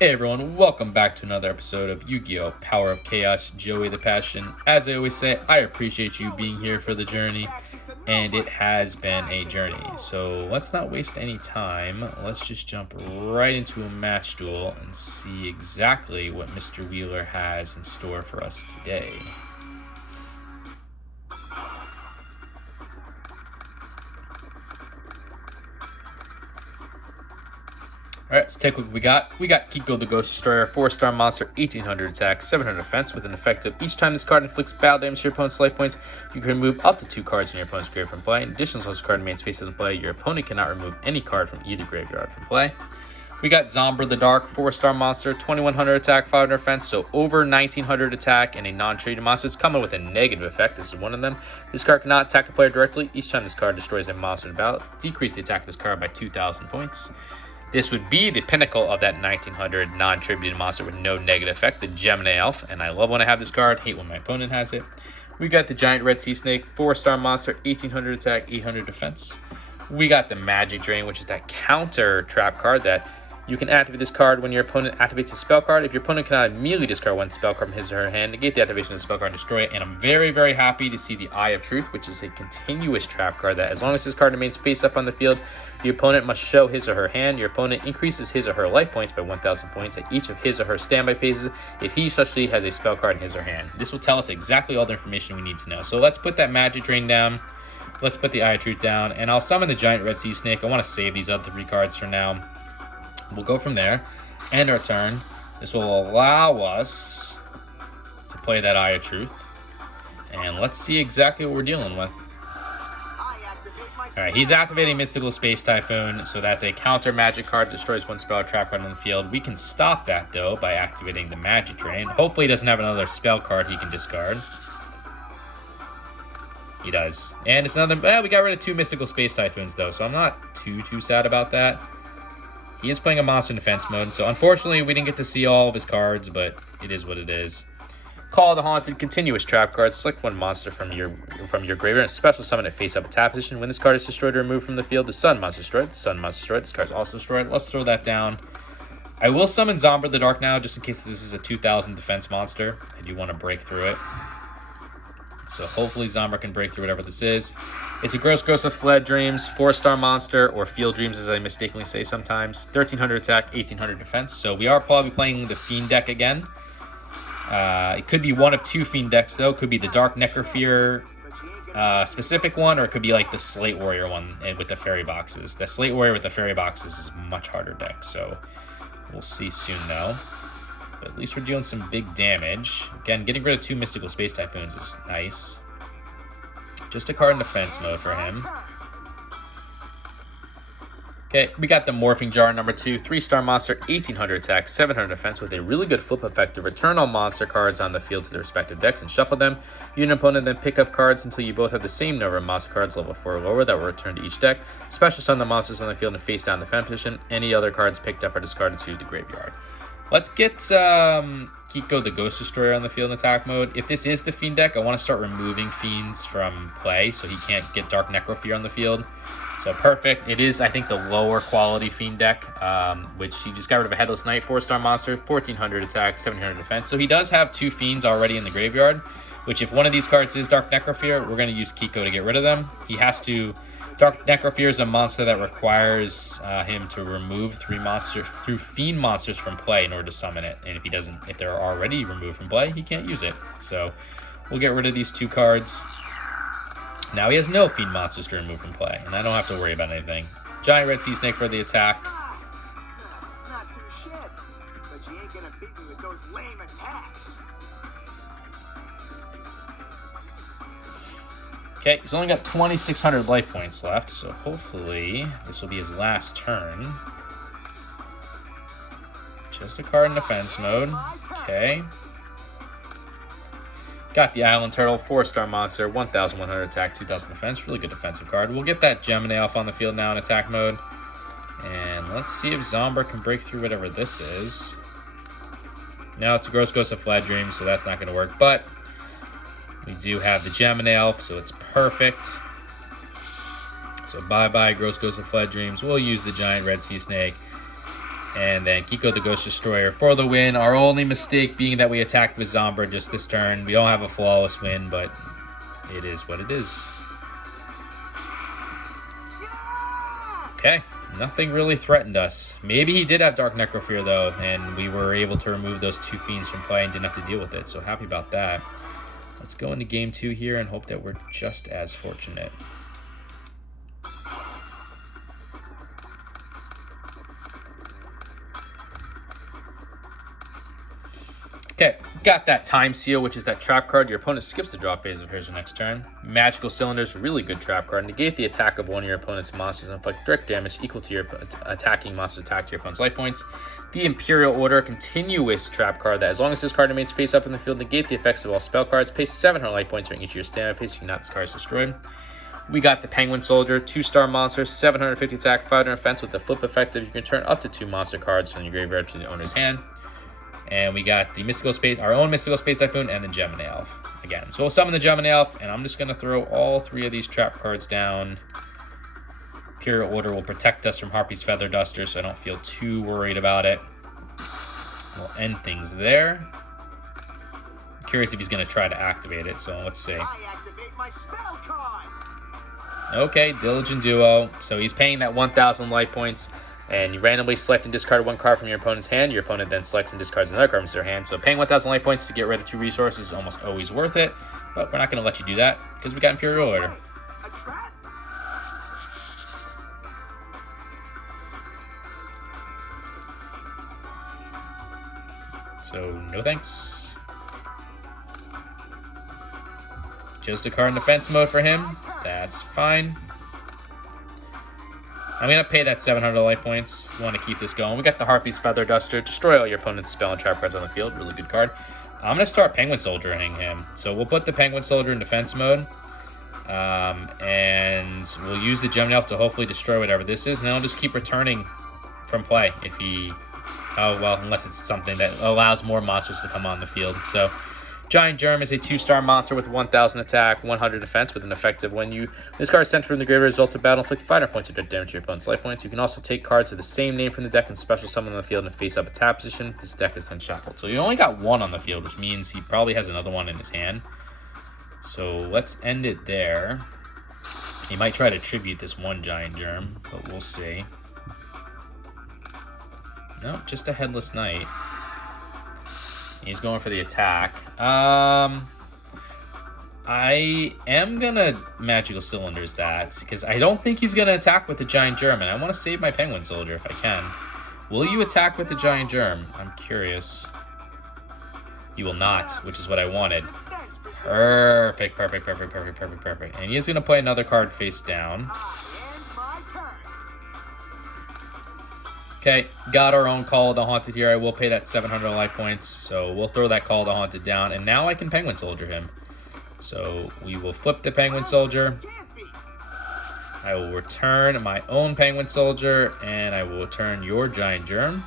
Hey everyone, welcome back to another episode of Yu-Gi-Oh! Power of Chaos, Joey the Passion. As I always say, I appreciate you being here for the journey, and it has been a journey. So let's not waste any time. Let's just jump right into a match duel and see exactly what Mr. Wheeler has in store for us today. Alright, let's take a look what we got. We got Kiko the Ghost Destroyer, 4-star monster, 1800 attack, 700 defense, with an effect of each time this card inflicts battle damage to your opponent's life points, you can remove up to 2 cards in your opponent's graveyard from play. In addition, as this card remains face in play, your opponent cannot remove any card from either graveyard from play. We got Zombra the Dark, 4-star monster, 2100 attack, 500 defense, so over 1900 attack, and a non-traded monster. It's coming with a negative effect. This is one of them. This card cannot attack a player directly. Each time this card destroys a monster in battle, decrease the attack of this card by 2000 points. This would be the pinnacle of that 1900 non-tributed monster with no negative effect, the Gemini Elf. And I love when I have this card, hate when my opponent has it. We got the Giant Red Sea Snake, 4-star monster, 1800 attack, 800 defense. We got the Magic Drain, which is that counter trap card that you can activate this card when your opponent activates a spell card. If your opponent cannot immediately discard one spell card from his or her hand, negate the activation of the spell card and destroy it. And I'm very, very happy to see the Eye of Truth, which is a continuous trap card that as long as this card remains face up on the field, the opponent must show his or her hand. Your opponent increases his or her life points by 1000 points at each of his or her standby phases if he such has a spell card in his or her hand. This will tell us exactly all the information we need to know. So let's put that Magic Drain down. Let's put the Eye of Truth down, and I'll summon the Giant Red Sea Snake. I want to save these other 3 cards for now. We'll go from there, end our turn. This will allow us to play that Eye of Truth. And let's see exactly what we're dealing with. Alright, he's activating Mystical Space Typhoon, so that's a counter magic card that destroys 1 spell or trap card on the field. We can stop that, though, by activating the Magic Drain. Hopefully he doesn't have another spell card he can discard. He does. And it's another... we got rid of 2 Mystical Space Typhoons, though, so I'm not too sad about that. He is playing a monster in defense mode, so unfortunately we didn't get to see all of his cards, but it is what it is. Call the Haunted, continuous trap card. Select 1 monster from your graveyard and special summon it face up a tap position. When this card is destroyed or removed from the field, the Sun monster is destroyed. The Sun monster is destroyed. This card is also destroyed. Let's throw that down. I will summon Zombra the Dark now, just in case this is a 2000 defense monster. I do want to break through it. So hopefully Zombra can break through whatever this is. It's a Gross of Fled Dreams, 4-star monster, or Field Dreams as I mistakenly say sometimes. 1300 attack, 1800 defense. So we are probably playing the Fiend deck again. It could be one of 2 Fiend decks though. It could be the Dark Necrofear specific one, or it could be like the Slate Warrior one with the fairy boxes. The Slate Warrior with the fairy boxes is a much harder deck, so we'll see soon though. But at least we're doing some big damage. Again, getting rid of 2 Mystical Space Typhoons is nice. Just a card in defense mode for him. Okay, we got the Morphing Jar number 2, 3-star monster, 1800 attack, 700 defense, with a really good flip effect to return all monster cards on the field to their respective decks and shuffle them. You and opponent then pick up cards until you both have the same number of monster cards level 4 or lower that will return to each deck. Special summon the monsters on the field and face down the defense position. Any other cards picked up are discarded to the graveyard. Let's get Kiko the Ghost Destroyer on the field in attack mode. If this is the Fiend deck, I want to start removing Fiends from play so he can't get Dark Necrofear on the field. So perfect. It is, I think, the lower quality Fiend deck, which he just got rid of a Headless Knight, 4-star monster, 1400 attack, 700 defense. So he does have 2 Fiends already in the graveyard, which if one of these cards is Dark Necrofear, we're going to use Kiko to get rid of them. He has to... Dark Necrofear is a monster that requires him to remove 3 Fiend monsters from play in order to summon it. And if they're already removed from play, he can't use it. So we'll get rid of these 2 cards. Now he has no Fiend monsters to remove from play, and I don't have to worry about anything. Giant Red Sea Snake for the attack. Not too shit, but you ain't gonna beat me with those lame attacks. Okay, he's only got 2,600 life points left, so hopefully this will be his last turn. Just a card in defense mode. Okay. Got the Island Turtle, 4-star monster, 1,100 attack, 2,000 defense. Really good defensive card. We'll get that Gemini Elf on the field now in attack mode. And let's see if Zombra can break through whatever this is. No, it's a Gross Ghost of Fled Dreams, so that's not going to work. But we do have the Gemini Elf, so it's perfect. So bye-bye, Gross Ghost of Fled Dreams. We'll use the Giant Red Sea Snake. And then Kiko the Ghost Destroyer for the win. Our only mistake being that we attacked with Zombra just this turn. We don't have a flawless win, but it is what it is. Okay, nothing really threatened us. Maybe he did have Dark Necrofear, though, and we were able to remove those 2 fiends from play and didn't have to deal with it, so happy about that. Let's go into game 2 here and hope that we're just as fortunate. Okay, got that Time Seal, which is that trap card. Your opponent skips the draw phase of his or next turn. Magical Cylinders, really good trap card. Negate the attack of one of your opponent's monsters and inflict direct damage equal to your attacking monster's attack to your opponent's life points. The Imperial Order, continuous trap card that as long as this card remains face up in the field, negate the effects of all spell cards. Pay 700 life points during each of your standard phase. You cannot discard is destroyed. We got the Penguin Soldier, 2-star monster, 750 attack, 500 defense with the flip effective. You can turn up to 2 monster cards from your graveyard to the owner's hand. And we got the Mystical Space, our own Mystical Space Typhoon, and the Gemini Elf again. So we'll summon the Gemini Elf, and I'm just going to throw all 3 of these trap cards down. Imperial Order will protect us from Harpy's Feather Duster, so I don't feel too worried about it. We'll end things there. I'm curious if he's going to try to activate it, so let's see. I activate my spell card. Okay, Diligent Duo. So he's paying that 1,000 life points. And you randomly select and discard 1 card from your opponent's hand. Your opponent then selects and discards another card from their hand. So paying 1,000 life points to get rid of 2 resources is almost always worth it. But we're not going to let you do that because we got Imperial Order. Wait, a trap? So no thanks. Just a card in defense mode for him. That's fine. I'm going to pay that 700 life points. We want to keep this going. We got the Harpy's Feather Duster. Destroy all your opponent's spell and trap cards on the field. Really good card. I'm going to start Penguin Soldiering him. So we'll put the Penguin Soldier in defense mode. And we'll use the Gemini Elf to hopefully destroy whatever this is. And then I'll just keep returning from play if he... Oh, well, unless it's something that allows more monsters to come on the field. So Giant Germ is a 2-star monster with 1,000 attack, 100 defense with an effective when you... This card is sent from the graveyard, result of battle, inflict 500 points of damage to your opponent's life points. You can also take cards of the same name from the deck and special summon on the field in a face-up attack position. This deck is then shuffled. So you only got 1 on the field, which means he probably has another one in his hand. So let's end it there. He might try to tribute this 1 Giant Germ, but we'll see. No, just a Headless Knight. He's going for the attack. I am going to Magical Cylinders that, because I don't think he's going to attack with the Giant Germ, and I want to save my Penguin Soldier if I can. Will you attack with the Giant Germ? I'm curious. You will not, which is what I wanted. Perfect, perfect, perfect, perfect, perfect, perfect. And he is going to play another card face down. Okay, got our own Call of the Haunted here. I will pay that 700 life points, so we'll throw that Call of the Haunted down, and now I can Penguin Soldier him. So we will flip the Penguin Soldier. I will return my own Penguin Soldier, and I will return your Giant Germ.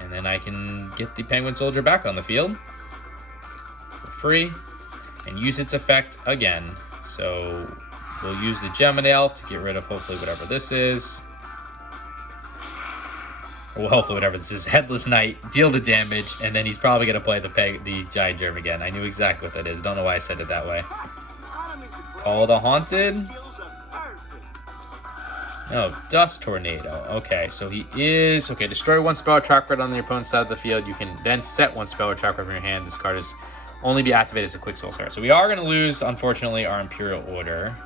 And then I can get the Penguin Soldier back on the field for free and use its effect again. So we'll use the Gemini Elf to get rid of hopefully whatever this is. Well, hopefully whatever this is. Headless Knight, deal the damage, and then he's probably going to play the Giant Germ again. I knew exactly what that is. Don't know why I said it that way. Call the Haunted. No, Dust Tornado. Okay, so he is... Okay, destroy 1 spell or trap card on your opponent's side of the field. You can then set 1 spell or trap card from your hand. This card is only be activated as a quick spell card. So we are going to lose, unfortunately, our Imperial Order.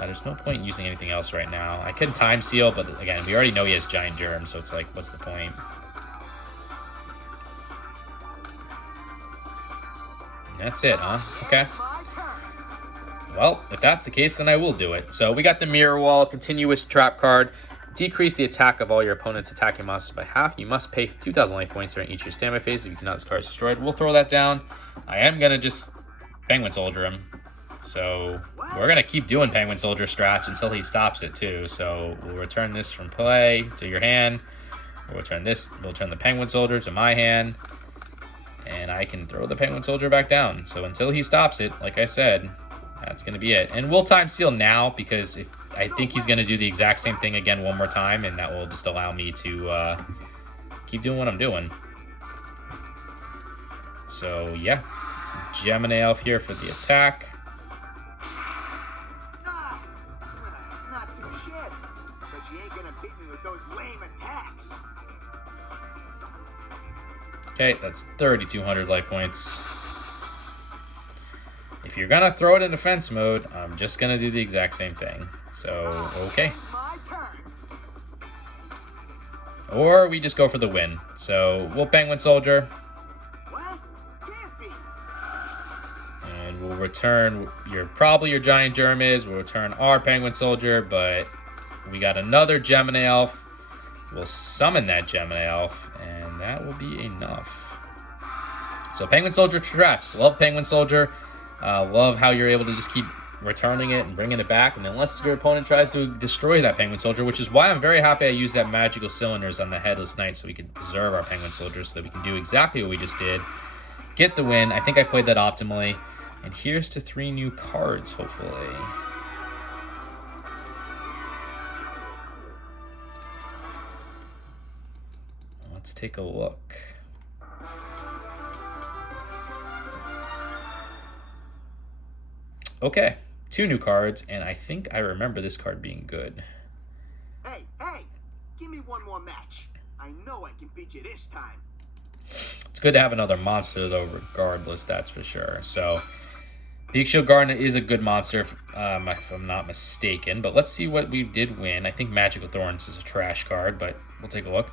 There's no point in using anything else right now. I could Time Seal, but again, we already know he has Giant Germ, so it's like, what's the point? And that's it, huh? Okay. Well, if that's the case, then I will do it. So we got the Mirror Wall, continuous trap card. Decrease the attack of all your opponent's attacking monsters by half. You must pay 2,000 life points during each of your standby phase. If you cannot, this card is destroyed. We'll throw that down. I am going to just Penguin Soldier him. So we're going to keep doing Penguin Soldier strats until he stops it too. So we'll return this from play to your hand. We'll return this. We'll return the Penguin Soldier to my hand. And I can throw the Penguin Soldier back down. So until he stops it, like I said, that's going to be it. And we'll Time Seal now because if I think he's going to do the exact same thing again one more time, and that will just allow me to keep doing what I'm doing. So, yeah. Gemini Elf here for the attack. Not too shabby, but you ain't gonna beat me with those lame attacks. Okay, that's 3,200 life points. If you're gonna throw it in defense mode, I'm just gonna do the exact same thing. So, okay. My turn. Or we just go for the win. So, we'll Penguin Soldier. What? Can't be. And we'll return probably your Giant Germ is. We'll return our Penguin Soldier, but we got another Gemini Elf. We'll summon that Gemini Elf, and that will be enough. So Penguin Soldier trash. Love Penguin Soldier. Love how you're able to just keep returning it and bringing it back. And unless your opponent tries to destroy that Penguin Soldier, which is why I'm very happy I used that Magical Cylinders on the Headless Knight so we can preserve our Penguin Soldier so that we can do exactly what we just did. Get the win. I think I played that optimally. And here's to 3 new cards, hopefully. Let's take a look. Okay, 2 new cards, and I think I remember this card being good. Hey, give me one more match. I know I can beat you this time. It's good to have another monster, though, regardless, that's for sure. So, Big Shield Gardener is a good monster, if I'm not mistaken. But let's see what we did win. I think Magical Thorns is a trash card, but we'll take a look.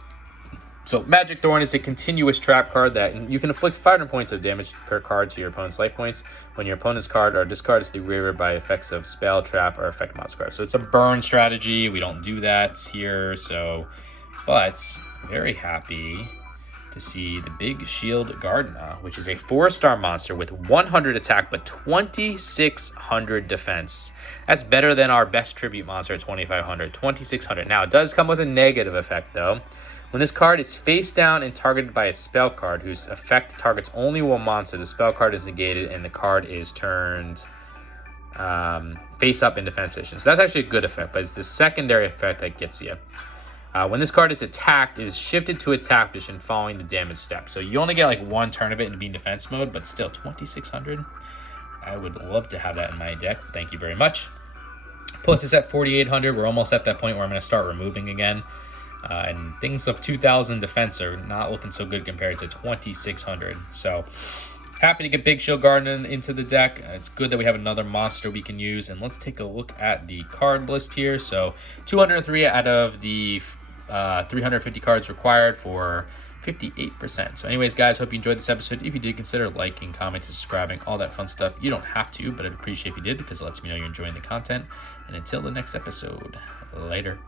So, Magic Thorn is a continuous trap card that you can inflict 500 points of damage per card to your opponent's life points when your opponent's card are discarded to the graveyard by effects of spell, trap, or effect monster card. So, it's a burn strategy. We don't do that here, so... But, very happy to see the Big Shield Gardener, which is a 4-star monster with 100 attack but 2,600 defense. That's better than our best tribute monster at 2,500, 2,600. Now, it does come with a negative effect, though. When this card is face down and targeted by a spell card whose effect targets only one monster, the spell card is negated and the card is turned face up in defense position. So that's actually a good effect, but it's the secondary effect that gets you. When this card is attacked, it is shifted to attack position following the damage step. So you only get like 1 turn of it in being defense mode, but still 2,600. I would love to have that in my deck. Thank you very much. Puts us at 4,800. We're almost at that point where I'm going to start removing again. And things of 2,000 defense are not looking so good compared to 2,600. So happy to get Big Shield Garden into the deck. It's good that we have another monster we can use. And let's take a look at the card list here. So 203 out of the 350 cards required for 58%. So anyways, guys, hope you enjoyed this episode. If you did, consider liking, commenting, subscribing, all that fun stuff. You don't have to, but I'd appreciate if you did because it lets me know you're enjoying the content. And until the next episode, later.